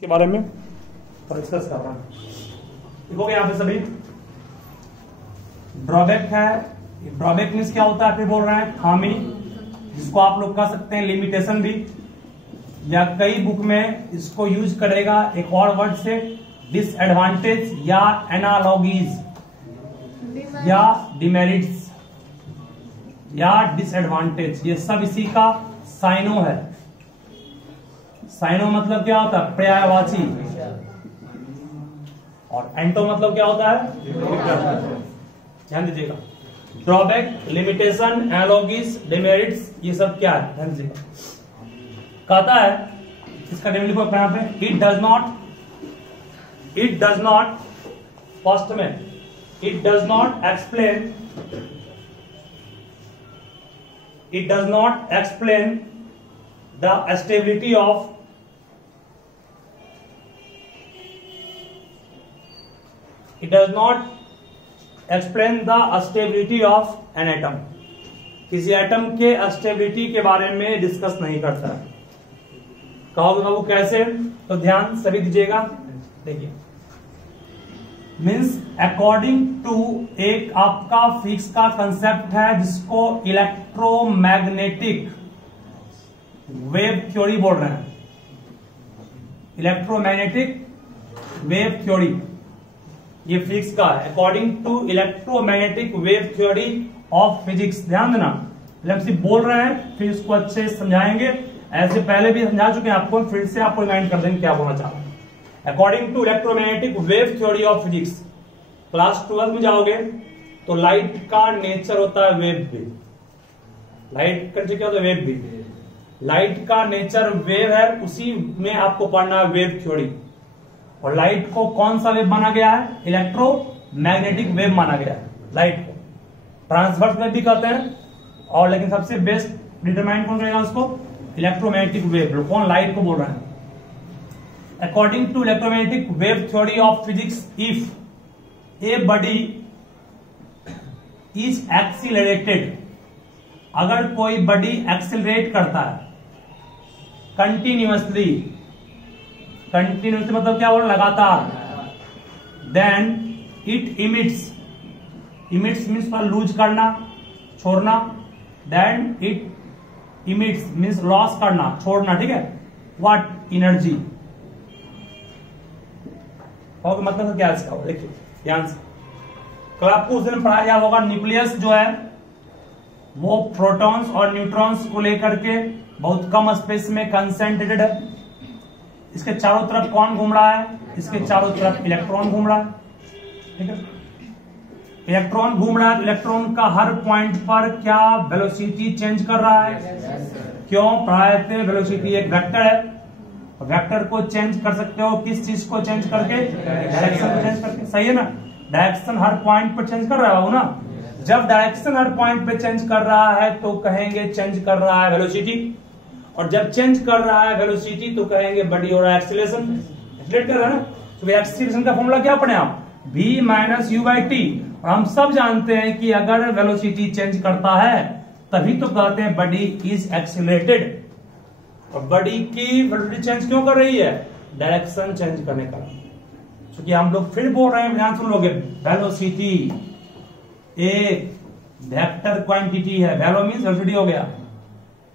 के बारे में डिस्कस कर रहा हूं। देखोगे यहाँ पे सभी ड्रॉबैक है। ड्रॉबैक मीन्स क्या होता है, फिर बोल रहे हैं खामी, जिसको आप लोग कह सकते हैं लिमिटेशन भी, या कई बुक में इसको यूज करेगा एक और वर्ड से डिसएडवांटेज या एनालॉगीज या डिमेरिट्स या डिसएडवांटेज, ये सब इसी का साइनो है। साइनो मतलब क्या होता है, पर्यायवाची, और एंटो मतलब क्या होता है, ध्यान दीजिएगा। ड्रॉबैक, लिमिटेशन, एनालॉगीज, डिमेरिट्स, ये सब क्या है, ध्यान दीजिएगा। कहता है इसका डेफिनेशन लिखो यहाँ पे, इट डज नॉट फर्स्ट में, it does not explain the stability of It does not explain the stability of an atom. किसी एटम के स्टेबिलिटी के बारे में डिस्कस नहीं करता है। कहोगे बाबू कैसे, तो ध्यान सभी दीजिएगा। देखिए, मीन्स अकॉर्डिंग टू एक आपका फिजिक्स का कंसेप्ट है जिसको इलेक्ट्रोमैग्नेटिक वेव थ्योरी बोल रहे हैं। इलेक्ट्रोमैग्नेटिक वेव थ्योरी ये फिजिक्स का है, according to electromagnetic wave theory of physics. ध्यान देना, हम सिर्फ बोल रहे हैं, फिर इसको अच्छे से समझाएंगे। ऐसे पहले भी समझा चुके हैं आपको, फिर से आपको रिमाइंड कर देंगे क्या बोलना चाह रहे हैं। According to electromagnetic wave theory of physics, class 12 में जाओगे तो लाइट का नेचर होता है वेव भी। लाइट का क्या होता है, वेव भी। लाइट का नेचर वेव है, उसी में आपको पढ़ना है वेव थ्योरी। और लाइट को कौन सा वेव माना गया है, इलेक्ट्रोमैग्नेटिक वेव माना गया है। लाइट को ट्रांसवर्स वेव भी कहते हैं, और लेकिन सबसे बेस्ट डिटरमाइन कौन करेगा उसको, इलेक्ट्रोमैग्नेटिक वेव। कौन, लाइट को बोल रहे हैं। According to electromagnetic wave theory of physics, if a body is accelerated, अगर कोई बॉडी एक्सीलरेट करता है कंटिन्यूअसली मतलब क्या बोल, लगातार, then it emits means lose करना, छोड़ना, then it emits means loss करना, छोड़ना, ठीक है। What, energy. और मतलब क्या इसका, देखिए ध्यान से। कल आपको उस दिन पढ़ाया होगा, न्यूक्लियस जो है वो प्रोटॉन्स और न्यूट्रॉन्स को लेकर के बहुत कम स्पेस में कंसेंट्रेटेड है। इसके चारों तरफ कौन घूम रहा है, इसके चारों तरफ इलेक्ट्रॉन घूम रहा है, ठीक है। इलेक्ट्रॉन घूम रहा है, इलेक्ट्रॉन का हर पॉइंट पर क्या वेलोसिटी चेंज कर रहा है, क्यों पढ़ाए थे, वेलोसिटी एक वेक्टर है। वेक्टर को चेंज कर सकते हो, किस चीज को चेंज करके, डायरेक्शन को चेंज करके, सही है ना। डायरेक्शन हर पॉइंट पर चेंज कर रहा है ना। जब डायरेक्शन हर पॉइंट पे चेंज कर रहा है तो कहेंगे चेंज कर रहा है वेलोसिटी, और जब चेंज कर रहा है वेलोसिटी तो कहेंगे बॉडी हो रहा है एक्सीलरेशन, एक्सीलरेट कर रहा है ना। तो एक्सीलरेशन का फॉर्मूला क्या पढ़े आप, v minus you by T. और हम सब जानते हैं कि अगर वेलोसिटी चेंज करता है तभी तो कहते हैं बॉडी इज एक्सीलरेटेड। और बॉडी की वेलोसिटी चेंज क्यों कर रही है, डायरेक्शन चेंज करने का। क्योंकि हम लोग फिर बोल रहे हैं, ध्यान सुन लोगे, वेलोसिटी एक वेक्टर क्वांटिटी है। वेलो मीन्स वेलोसिटी हो गया।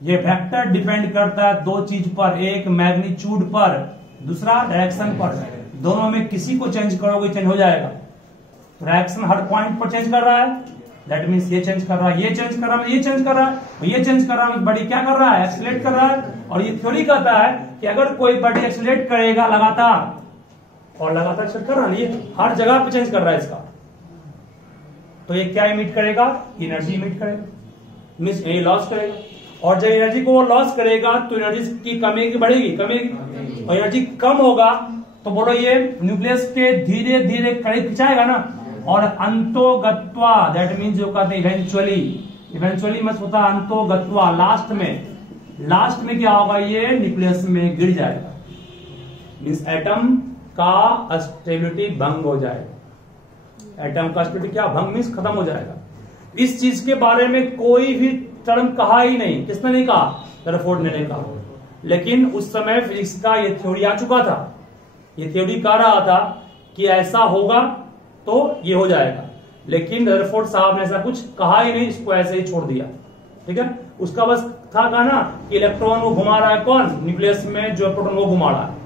ये वेक्टर डिपेंड करता है दो चीज पर, एक मैग्नीट्यूड पर, दूसरा डायरेक्शन पर। दोनों में किसी को चेंज करोगे चेंज हो जाएगा। तो डायरेक्शन हर पॉइंट पर चेंज कर रहा है, दैट मीन्स ये चेंज कर रहा है, ये चेंज कर रहा है, ये चेंज कर रहा है, ये चेंज कर रहा है, बॉडी क्या कर रहा है, एक्सीलरेट कर रहा है। और ये थ्योरी कहता है कि अगर कोई बॉडी एक्सीलरेट करेगा लगातार, और लगातार एक्सीलरेट कर रहा है, ये हर जगह पे चेंज कर रहा है इसका, तो ये क्या इमिट करेगा, एनर्जी इमिट करेगा, मीन्स ये लॉस करेगा। और जब एनर्जी को वो लॉस करेगा तो एनर्जी की कमेगी बढ़ेगी, कमेगी। और एनर्जी कम होगा तो बोलो ये न्यूक्लियस के धीरे धीरे करीब खिंचाएगा ना। और अंतोगत्वा, दैट मीन्स जो कहते हैं इवेंचुअली मत होता अंतोगत्वा, लास्ट में क्या होगा, ये न्यूक्लियस में गिर जाएगा। मीन्स एटम का स्टेबिलिटी भंग हो जाएगा। एटम का स्टेबिलिटी क्या भंग, मीन्स खत्म हो जाएगा। इस चीज के बारे में कोई भी टर्म कहा ही नहीं, किसने नहीं कहा, रदरफोर्ड ने नहीं कहा। लेकिन उस समय फिजिक्स का ये थ्योरी आ चुका था ये थ्योरी कह रहा था कि ऐसा होगा तो ये हो जाएगा, लेकिन रदरफोर्ड साहब ने ऐसा कुछ कहा ही नहीं, इसको ऐसे ही छोड़ दिया। ठीक है, उसका बस था कहना कि इलेक्ट्रॉन को घुमा रहा है कौन, न्यूक्लियस में जो प्रोटॉन वो घुमा रहा है।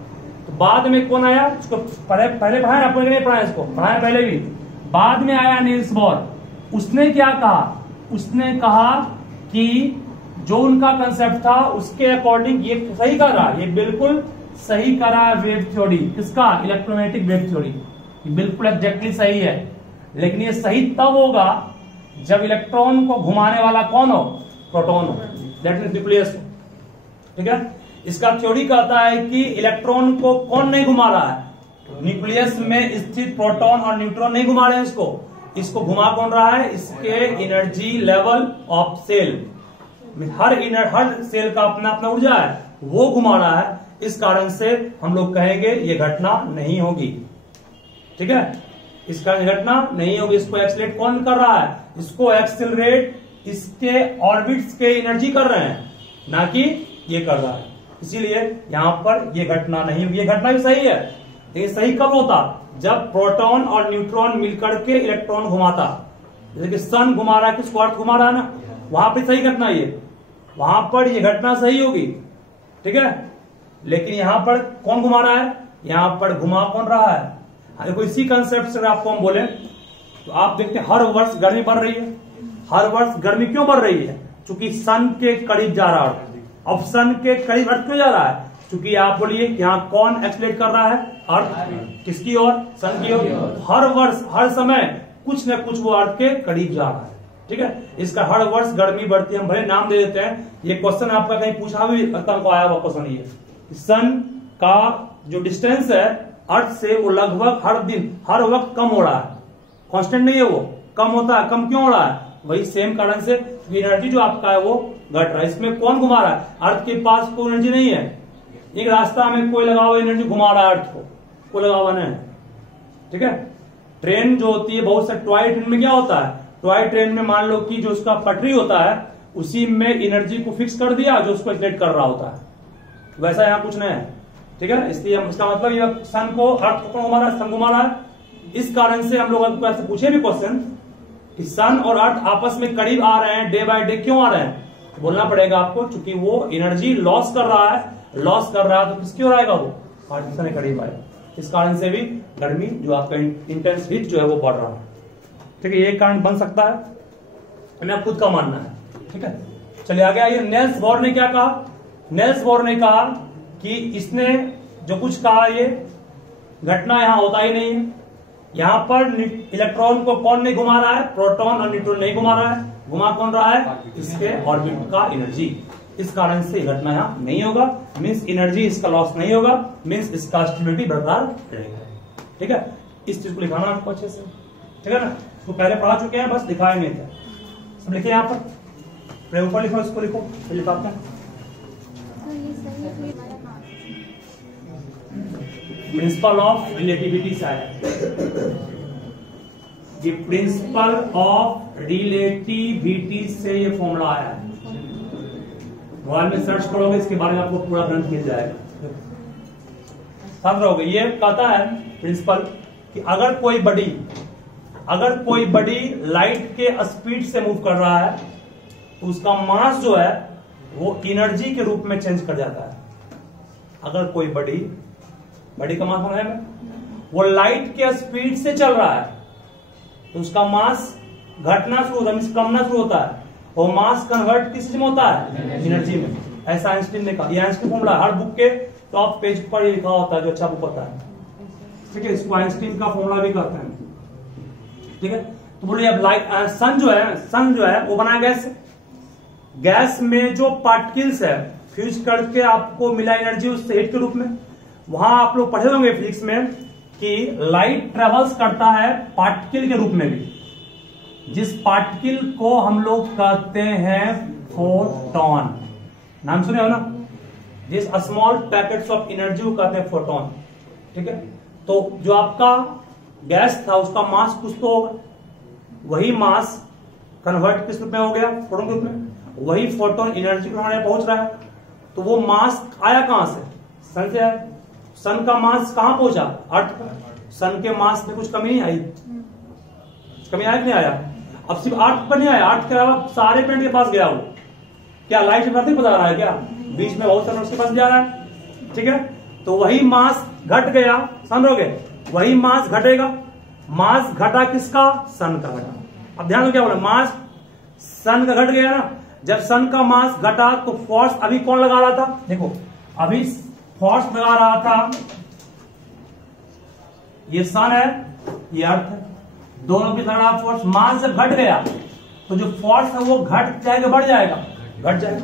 तो बाद में कौन आया, इसको पहले पढ़ाया, आपको नहीं पढ़ाया, इसको पढ़ाया पहले भी। बाद में आया नील्स बोर, उसने क्या कहा, उसने कहा कि जो उनका कंसेप्ट था उसके अकॉर्डिंग ये सही कर रहा है, ये बिल्कुल सही कर रहा है वेव थ्योरी, किसका, इलेक्ट्रोमैग्नेटिक वेव थ्योरी, बिल्कुल एग्जैक्टली सही है। लेकिन ये सही तब होगा जब इलेक्ट्रॉन को घुमाने वाला कौन हो, प्रोटॉन हो, दैट मींस न्यूक्लियस हो। ठीक है, इसका थ्योरी कहता है कि इलेक्ट्रॉन को कौन नहीं घुमा रहा है, न्यूक्लियस में स्थित प्रोटॉन और न्यूट्रॉन नहीं घुमा रहे हैं इसको घुमा कौन रहा है, इसके एनर्जी लेवल ऑफ सेल, हर सेल का अपना अपना ऊर्जा है, वो घुमा रहा है। इस कारण से हम लोग कहेंगे ये घटना नहीं होगी। ठीक है, इसका घटना नहीं होगी। इसको एक्सीलरेट कौन कर रहा है, इसको एक्सीलरेट इसके ऑर्बिट्स के एनर्जी कर रहे हैं, ना कि ये कर रहा है। इसीलिए यहां पर ये घटना नहीं होगी। ये घटना भी सही है, ये सही कब होता, जब प्रोटॉन और न्यूट्रॉन मिलकर के इलेक्ट्रॉन घुमाता, जैसे कि सन घुमा रहा है, किसको अर्थ घुमा रहा है ना, वहां पर सही घटना, ये वहां पर ये घटना सही होगी। ठीक है, लेकिन यहां पर कौन घुमा रहा है, यहां पर घुमा कौन रहा है। देखो इसी कंसेप्ट से आपको हम बोले तो आप देखते हैं हर वर्ष गर्मी बढ़ रही है। हर वर्ष गर्मी क्यों बढ़ रही है, क्योंकि सन के करीब जा रहा है। अब सन के करीब अर्थ क्यों जा रहा है, क्योंकि आप बोलिए यहाँ कौन एक्सीलरेट कर रहा है, अर्थ किसकी ओर, सन की ओर। हर वर्ष हर समय कुछ न कुछ वो अर्थ के करीब जा रहा है। ठीक है, इसका हर वर्ष गर्मी बढ़ती है। हम भले नाम दे देते हैं, ये क्वेश्चन आपका कहीं पूछा भी को आया हुआ क्वेश्चन, ये सन का जो डिस्टेंस है अर्थ से वो लगभग हर दिन हर वक्त कम हो रहा है, कांस्टेंट नहीं है, वो कम होता है। कम क्यों हो रहा है, वही सेम कारण से एनर्जी जो आपका है वो घट रहा है। इसमें कौन घुमा रहा है, अर्थ के पास कोई एनर्जी नहीं है। एक रास्ता में कोई लगा हुआ एनर्जी घुमा रहा है अर्थ को, कोई लगा हुआ नहीं। ठीक है, ट्रेन जो होती है, बहुत सारे टॉय ट्रेन में क्या होता है, टॉय ट्रेन में मान लो कि जो उसका पटरी होता है उसी में एनर्जी को फिक्स कर दिया जो उसको एक्सीलरेट कर रहा होता है। वैसा यहाँ कुछ नहीं है। ठीक है, इसलिए इसका मतलब ये सन को अर्थ को घुमा रहा है, सन घुमा रहा है। इस कारण से हम लोग ऐसे पूछे भी क्वेश्चन कि सन और अर्थ आपस में करीब आ रहे हैं, डे बाय डे क्यों आ रहे हैं, तो बोलना पड़ेगा आपको, क्योंकि वो एनर्जी लॉस कर रहा है। लॉस कर रहा है तो किसकी ओर आएगा, वो अर्थ के करीब आएगा। इस कारण से भी गर्मी जो आपका इंटेंस हीट जो है वो बढ़ रहा है। ठीक है, ये कारण बन सकता है, हमें खुद का मानना है। ठीक है, चलिए आगे आइए। नेल्स बोर ने क्या कहा, नेल्स बोर ने कहा कि इसने जो कुछ कहा ये घटना यहां होता ही नहीं है। यहां पर इलेक्ट्रॉन को कौन नहीं घुमा रहा है, प्रोटॉन और न्यूट्रॉन नहीं घुमा रहा है, घुमा कौन रहा है, इसके ऑर्बिट का एनर्जी। इस कारण से घटना यहां नहीं होगा, मीन्स एनर्जी इसका लॉस नहीं होगा, मीन्स इसका स्टेबिलिटी बरकरार रहेगा। ठीक है, इस चीज को लिखाना आपको अच्छे से। ठीक है ना, तो पहले पढ़ा चुके हैं, बस दिखाए नहीं थे। सब लिखे यहाँ पर, ऊपर लिखो, इसको लिखो, लिखाते हैं। प्रिंसिपल ऑफ रिलेटिविटी से आया, ये प्रिंसिपल ऑफ रिलेटिविटी से ये फॉर्मूला आया है। मोबाइल में सर्च करोगे इसके बारे में आपको पूरा ग्रंथ मिल जाएगा, समझ रहोगे। ये कहता है प्रिंसिपल कि अगर कोई बड़ी लाइट के स्पीड से मूव कर रहा है तो उसका मास जो है वो एनर्जी के रूप में चेंज कर जाता है। अगर कोई बड़ी का मास है वो लाइट के स्पीड से चल रहा है तो उसका मास घटना शुरू होता है, कमना शुरू होता है, और मास कन्वर्ट किस में होता है, एनर्जी में। ऐसा आइंस्टीन ने कहा, ये आइंस्टीन फॉर्मूला हर बुक के टॉप पेज पर ये लिखा होता है, जो अच्छा बुक होता है। ठीक है, इसको आइंस्टीन का फॉर्मूला भी कहते हैं। ठीक है, तो बोलिए अब लाइट सन जो है वो बना गैस में जो पार्टिकल्स है फ्यूज करके आपको मिला एनर्जी उस हीट के रूप में। वहां आप लोग पढ़े होंगे फिजिक्स में कि लाइट ट्रेवल्स करता है पार्टिकल के रूप में भी, जिस पार्टिकल को हम लोग कहते हैं फोटॉन। नाम सुने हो ना, जिस स्मॉल पैकेट्स ऑफ एनर्जी को कहते हैं फोटॉन। ठीक है, तो जो आपका गैस था उसका मास कुछ तो होगा, वही मास कन्वर्ट किस रूप में हो गया, फोटोन के रूप में। वही फोटोन एनर्जी को हमारे पहुंच रहा है, तो वो मास आया कहां से, सन से आया। सन का मास कहां पहुंचा, अर्थ पर। सन के मास में कुछ कमी नहीं आई, कमी आया कि नहीं आया। अब सिर्फ अर्थ पर नहीं आया, अर्थ के अलावा सारे प्लैनेट के पास गया वो। क्या लाइट से बता रहा है क्या, बीच में बहुत सारे उसके पास जा रहा है, ठीक है। तो वही मास घट गया, समझोगे, वही मास घटेगा। मास घटा किसका, सन का घटा। अब ध्यान दो क्या बोला, मास सन का घट गया ना। जब सन का मास घटा तो फोर्स अभी कौन लगा रहा था, देखो अभी फोर्स लगा रहा था, ये सन है, ये अर्थ है, दोनों की लगा रहा फोर्स। मास जब घट गया तो जो फोर्स है वो घट जाएगा, बढ़ जाएगा, घट जाएगा,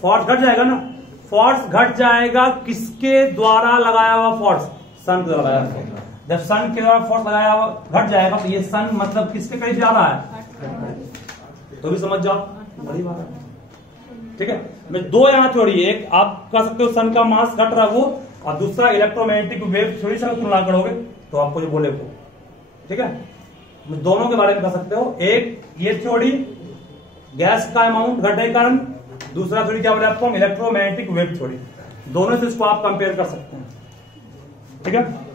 फोर्स घट जाएगा ना। फोर्स घट जाएगा किसके द्वारा लगाया हुआ फोर्स, सन के द्वारा लगाया फोर्स। जब सन के द्वारा फोर्स लगाया हुआ घट जाएगा तो ये सन मतलब किसके करीब जा रहा है, तो भी समझ जाओ, बड़ी बात है, ठीक है। मैं दो यहां थ्योरी, एक आप कह सकते हो सन का मास घट रहा वो, और दूसरा इलेक्ट्रोमैग्नेटिक वेव थ्योरी से तुलना करोगे तो आपको जो बोले वो, ठीक है। मैं दोनों के बारे में कह सकते हो, एक ये थ्योरी गैस का अमाउंट घटने के कारण, दूसरा थ्योरी क्या बोले आपको, इलेक्ट्रोमैग्नेटिक वेव थ्योरी। दोनों से इसको आप कंपेयर कर सकते हैं, ठीक है।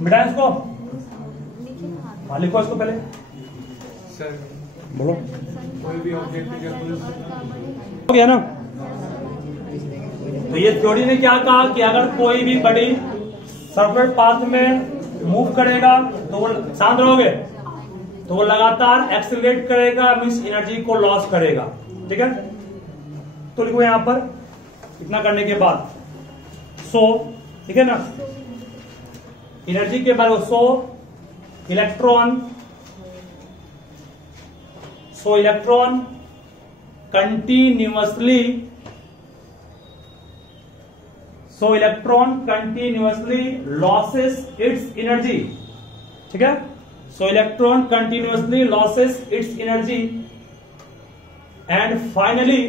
मिटा इसको, लिखो इसको पहले, बोलो, कोई भी ऑब्जेक्ट हो गया ना। तो ये थ्योरी ने क्या कहा कि अगर कोई भी बड़ी सर्कुलर पाथ में मूव करेगा तो वो, शांत रहोगे, तो वो लगातार एक्सेलरेट करेगा, मींस एनर्जी को लॉस करेगा, ठीक है। तो लिखो यहां पर, इतना करने के बाद सो, ठीक है ना, एनर्जी के बाद सो electron continuously losses it's energy, ठीक है। सो electron continuously losses it's energy and finally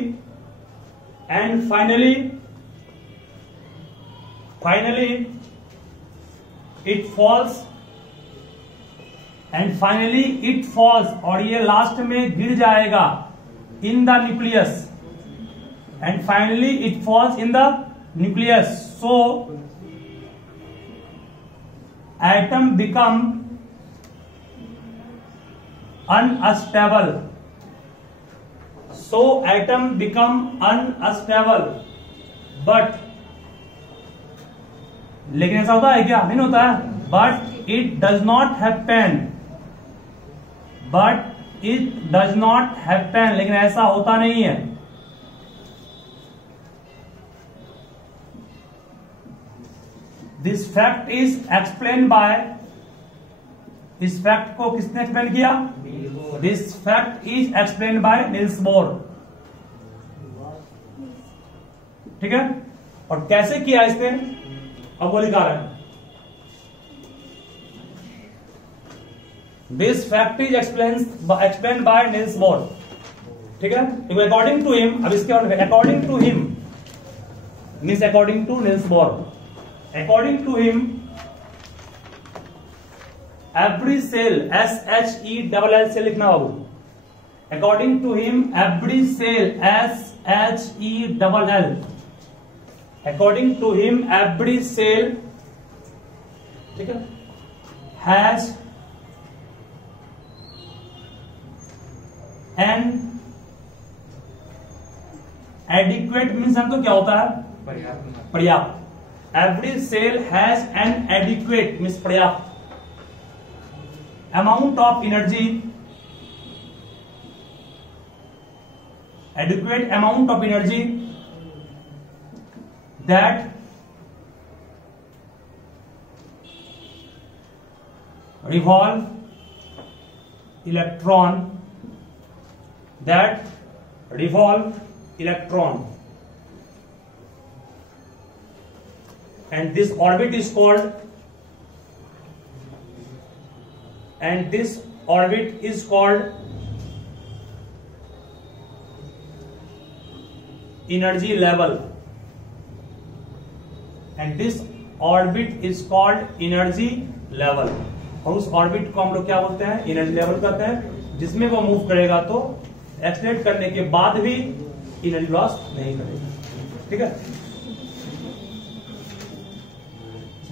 it falls, और ये लास्ट में गिर जाएगा in the nucleus, and finally it falls in the nucleus. So atom become unstable, but, लेकिन ऐसा होता है क्या, नहीं होता है। But it does not happen, लेकिन ऐसा होता नहीं है। This fact is explain bye, इस फैक्ट को किसने एक्सप्लेन किया, this fact is explain by Niels Bohr, ठीक है। और कैसे किया इसने, अब वो लिखा रहा है, this fact is explain by Niels Bohr, ठीक है। अकॉर्डिंग टू हिम, अब इसके according to him means according to Niels Bohr, according to him every shell, SHELL से लिखना बाबू, according to him every shell, SHELL, according to him every shell, ठीक है, has an adequate, means हमको क्या होता है, पर्याप्त। Every shell has an adequate means पर्याप्त amount of energy, adequate amount of energy that revolve electron, and this orbit is called energy level, and this orbit is called energy level। और उस orbit को हम लोग क्या बोलते हैं, energy level कहते हैं, जिसमें वो मूव करेगा तो एक्सीलरेट करने के बाद भी एनर्जी लॉस नहीं करेगा। ठीक है,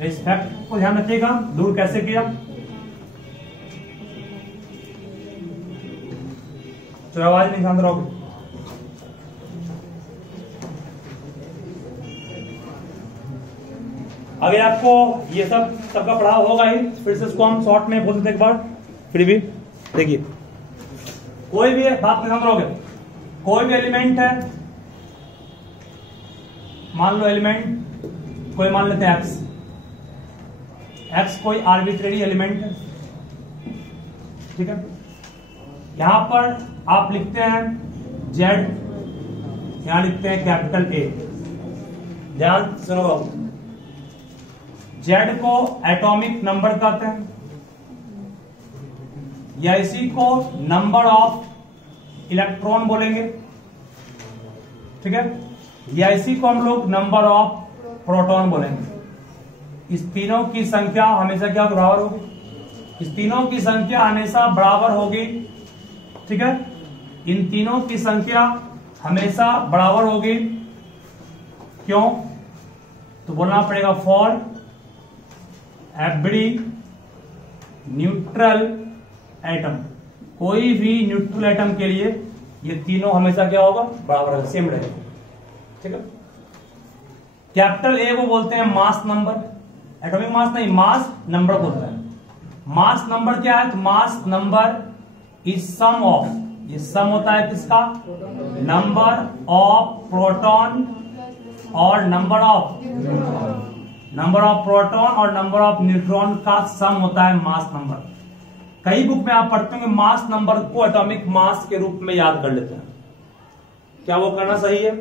इस फैक्ट को ध्यान रखिएगा। दूर कैसे किया, चलो आवाज नहीं शांत रहोगे। अगर आपको ये सब सबका पढ़ा होगा ही, फिर से इसको हम शॉर्ट में बोल देते एक बार। फिर भी देखिए, कोई भी बात में ध्यान रहोगे, कोई भी एलिमेंट है, मान लो एलिमेंट कोई मान लेते हैं एक्स, एक्स कोई आर्बिट्रेरी एलिमेंट है। ठीक है, यहां पर आप लिखते हैं जेड, यहां लिखते हैं कैपिटल ए। ध्यान सुनो, जेड को एटॉमिक नंबर कहते हैं, या इसी को नंबर ऑफ इलेक्ट्रॉन बोलेंगे। ठीक है, या इसी को हम लोग नंबर ऑफ प्रोटॉन बोलेंगे। इस तीनों की संख्या हमेशा क्या बराबर होगी, इस तीनों की संख्या हमेशा बराबर होगी। ठीक है, इन तीनों की संख्या हमेशा बराबर होगी। क्यों, तो बोलना पड़ेगा फॉर एवरी न्यूट्रल एटम, कोई भी न्यूट्रल एटम के लिए ये तीनों हमेशा क्या होगा, बराबर होगा, सेम रहेगा। ठीक है, कैपिटल ए को बोलते हैं मास नंबर, एटॉमिक मास नहीं, मास नंबर बोलता है। मास नंबर क्या है, तो mass number is sum of, ये सम होता है किसका, नंबर ऑफ प्रोटॉन और नंबर ऑफ प्रोटॉन और नंबर ऑफ न्यूट्रॉन का सम होता है मास नंबर। कई बुक में आप पढ़ते होंगे मास नंबर को एटॉमिक मास के रूप में याद कर लेते हैं। क्या वो करना सही है,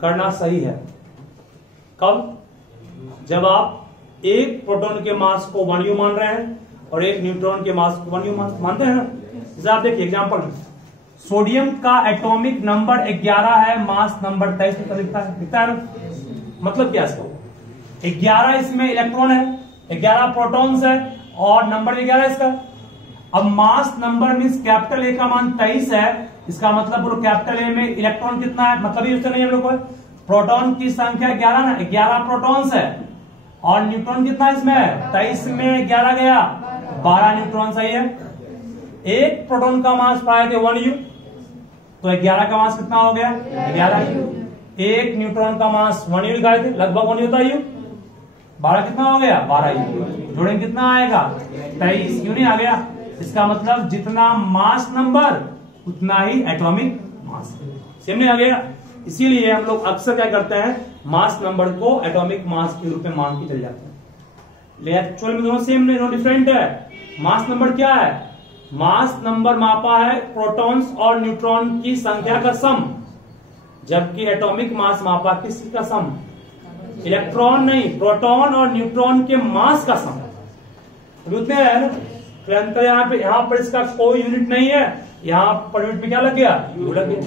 करना सही है। कब, जब आप एक प्रोटॉन के मास को 1 U मान रहे हैं और एक न्यूट्रॉन के मास को 1 U मानते हैं ना। जैसे आप देखिए एग्जांपल, सोडियम का एटॉमिक नंबर 11 है, मास नंबर 23 लिखता है ना। मतलब क्या इसका, 11 इसमें इलेक्ट्रॉन है, 11 प्रोटॉन्स है और नंबर 11 है इसका। अब mass number means capital A का मान 23 है, इसका मतलब बोलो कैपिटल ए में इलेक्ट्रॉन कितना है, मतलब ये नहीं हम लोग को, प्रोटॉन की संख्या 11 ना, 11 प्रोटॉन्स है और न्यूट्रॉन कितना इसमें है, 23 में 11 गया 12 न्यूट्रॉन सही है। एक प्रोटॉन का मास पाए थे 1 U, तो 11 का मास कितना हो गया, 11 U। एक न्यूट्रॉन का मास 1 U लिखाए थे, लगभग 1 होता U, 12 कितना हो गया, 12 U, जोड़ेंगे कितना आएगा, 23 U नहीं आ गया। इसका मतलब जितना मास नंबर उतना ही एटॉमिक मास, सेम नहीं आ गया। इसीलिए हम लोग अक्सर क्या करते हैं, मास नंबर को एटॉमिक मास के रूप में मान के चल जाते हैं। लेकिन एक्चुअल में दोनों सेम नहीं, दोनों डिफरेंट है। मास नंबर क्या है, मास नंबर मापा है प्रोटॉन्स और न्यूट्रॉन की संख्या का सम, जबकि एटॉमिक मास मापा किसका सम, इलेक्ट्रॉन नहीं, प्रोटॉन और न्यूट्रॉन के मास का सम। उतने है ना, फिर अंतर यहाँ पर इसका कोई यूनिट नहीं है, यहाँ पर यूनिट में क्या लग गया, यू लग गया।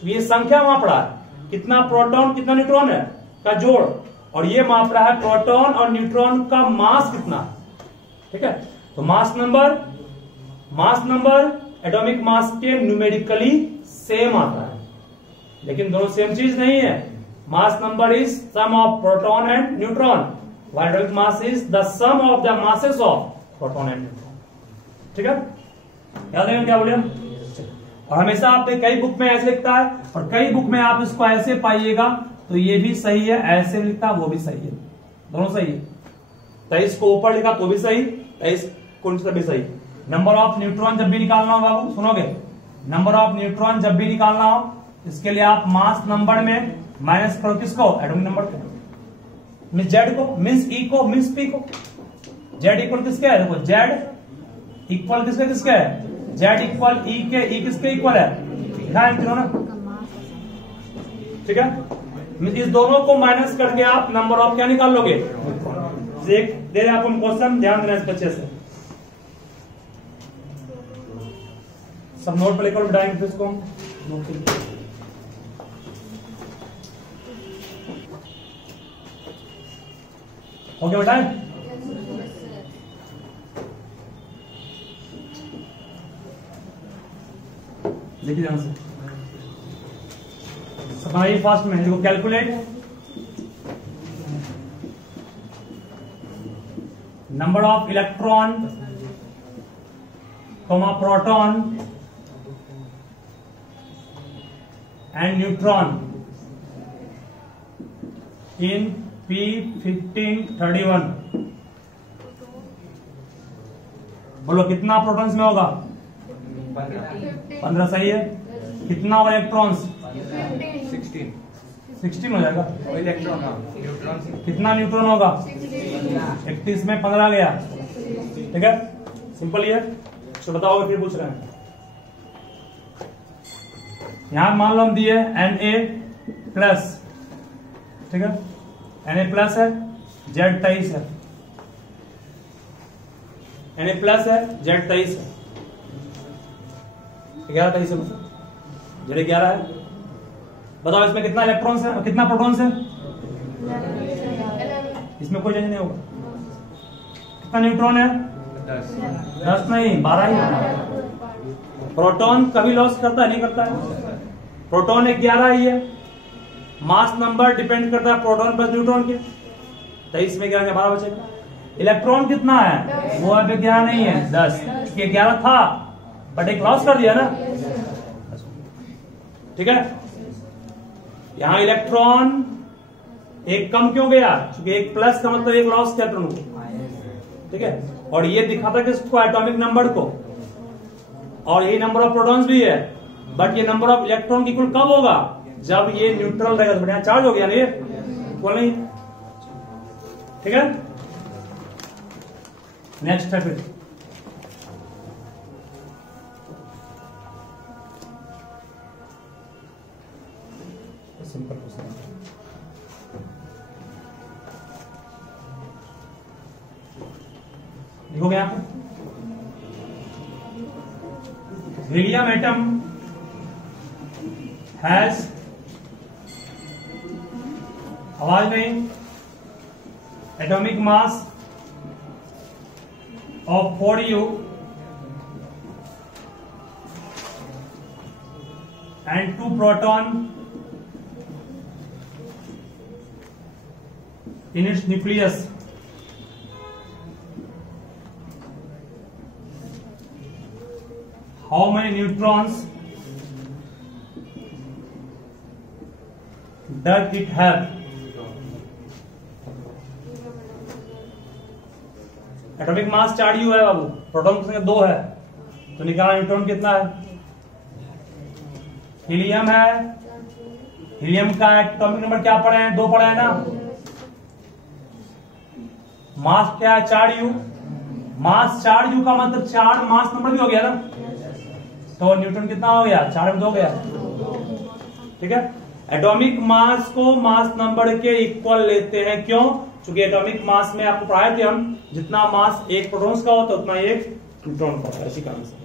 तो ये संख्या माप रहा है कितना प्रोटॉन कितना न्यूट्रॉन है का जोड़, और ये माप रहा है प्रोटॉन और न्यूट्रॉन का मास कितना। ठीक है, तो मास नंबर एटॉमिक मास के न्यूमेरिकली सेम आता है, लेकिन दोनों सेम चीज नहीं है। Mass number is sum of proton and neutron, while atomic mass is the sum of the masses of proton and neutron। ठीक है, याद है क्या बोले हम। और हमेशा आप कई बुक में ऐसे लिखता है और कई बुक में आप इसको ऐसे पाइएगा, तो ये भी सही है, ऐसे भी लिखता है वो भी सही है, दोनों सही है। 23 को ऊपर लिखा तो भी सही, 23 को नीचे भी सही। नंबर ऑफ न्यूट्रॉन जब भी निकालना हो बाबू सुनोगे, नंबर ऑफ न्यूट्रॉन जब भी निकालना हो, इसके लिए आप मास नंबर में माइनस करो किसको, एटॉमिक नंबर को, मींस जेड को, मींस ई को, मींस पी को। जेड इक्वल किसके है, देखो जेड इक्वल किसके है, जेड इक्वल ई के, ई किसके इक्वल है, लिखा ना। ठीक है, इस दोनों को माइनस करके आप नंबर ऑफ क्या निकाल लोगे, देख दे रहे आप हम क्वेश्चन, ध्यान देना इस अच्छे से, सब नोट पर लेकर बिठाएंगे इसको नोट। ओके बेटा, देखिए ध्यान से, बनाइए फास्ट में, देखो calculate number of electron proton and neutron in P1531। बोलो कितना प्रोटॉन्स में होगा? 15 सही है। कितना और इलेक्ट्रॉन्स? 16 हो जाएगा। न्यूट्रॉन कितना न्यूट्रॉन होगा? 31 में 15 गया। ठीक है, सिंपल ये। तो बताओ फिर पूछ रहे हैं। यहां मान लो हम दिए Na+, ठीक है, Na+ है, Z23 है, Na+ है, Z23 है, 11-23 है, Z11 है। बताओ इसमें कितना इलेक्ट्रॉन्स है, कितना प्रोटॉन्स है? इसमें कोई चेंज नहीं होगा। कितना न्यूट्रॉन है? 10 नहीं, 12 ही है। प्रोटॉन कभी लॉस करता है? नहीं करता है। प्रोटॉन 11 ही है। मास नंबर डिपेंड करता है प्रोटॉन प्लस न्यूट्रॉन के। 23 में 11 12 बचेगा। इलेक्ट्रॉन कितना है? वो अभी 11 नहीं है, 10। ये 11 था बट एक लॉस कर दिया ना, ठीक है। यहां इलेक्ट्रॉन एक कम क्यों गया? क्योंकि एक प्लस का मतलब एक लॉस किया इलेक्ट्रॉन को, ठीक है। और ये दिखाता किसको? एटॉमिक नंबर को। और यही नंबर ऑफ प्रोटॉन्स भी है, बट ये नंबर ऑफ इलेक्ट्रॉन इक्वल कब होगा? जब ये न्यूट्रल रहेगा। तो बढ़िया चार्ज हो गया ना ये, इक्वल नहीं, ठीक है। नेक्स्ट है फिर सिंपल क्वेश्चन। लिखोगे आप? हीलियम एटम हैज, आवाज नहीं, atomic mass of 4U and 2 proton in its nucleus. How many neutrons does it have? Atomic mass 4U है बाबू, प्रोटॉन की संख्या 2 है, तो निकाला न्यूट्रॉन कितना है? हीलियम है, हीलियम का एटॉमिक नंबर क्या पढ़े हैं? 2 पढ़े हैं ना। मास क्या है? 4U। मास 4U का मतलब 4 मास नंबर भी हो गया ना, तो न्यूट्रॉन कितना हो गया? 4 में 2 गया, ठीक है। एटॉमिक मास को मास नंबर के इक्वल लेते हैं, क्यों? क्योंकि एटॉमिक मास में आपको पढ़ाए थे हम, जितना मास एक प्रोटॉन्स का होता है उतना एक न्यूट्रॉन का होता है, इसी कारण से।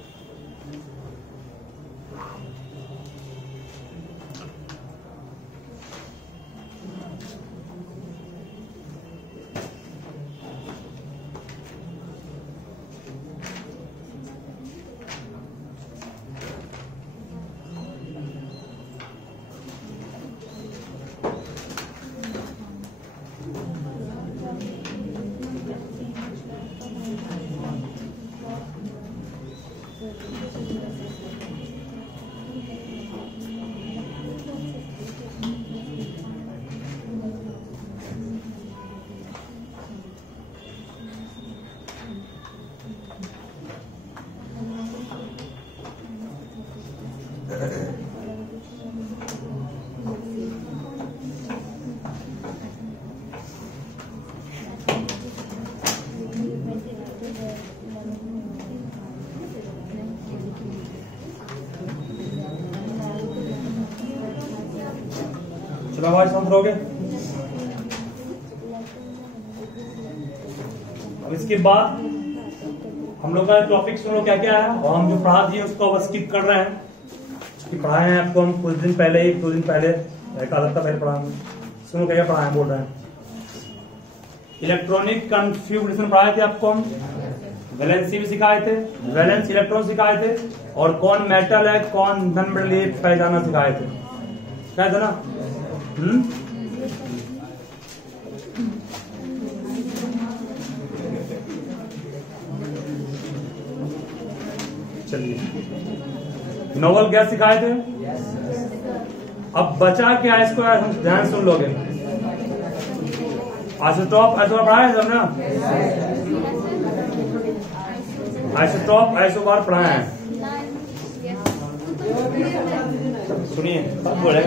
चलो आवाज शांत रहोगे। अब इसके बाद हम लोग का टॉपिक सुनो क्या क्या है, और हम जो पढ़ा दिए उसको अब स्किप कर रहे हैं। पढ़ाए हैं आपको हम कुछ दिन पहले, 1-2 दिन पहले, एक आध हफ्ता पहले पढ़ा। सुनो क्या क्या पढ़ाए, बोल रहे हैं। इलेक्ट्रॉनिक कन्फिगरेशन पढ़ाए थे आपको हम, वैलेंसी भी सिखाए थे, वैलेंस इलेक्ट्रॉन सिखाए थे, और कौन मेटल है कौन नॉन मेटल ये पहचाना सिखाए थे। क्या था ना? चलिए, नोवल गैस सिखाए थे। अब बचा क्या इसको यार, हम ध्यान सुन लोगे। आइसोटॉप पढ़ा है सब ना? आइसोटॉप आइसोबार पढ़ा है, सुनिए बोले।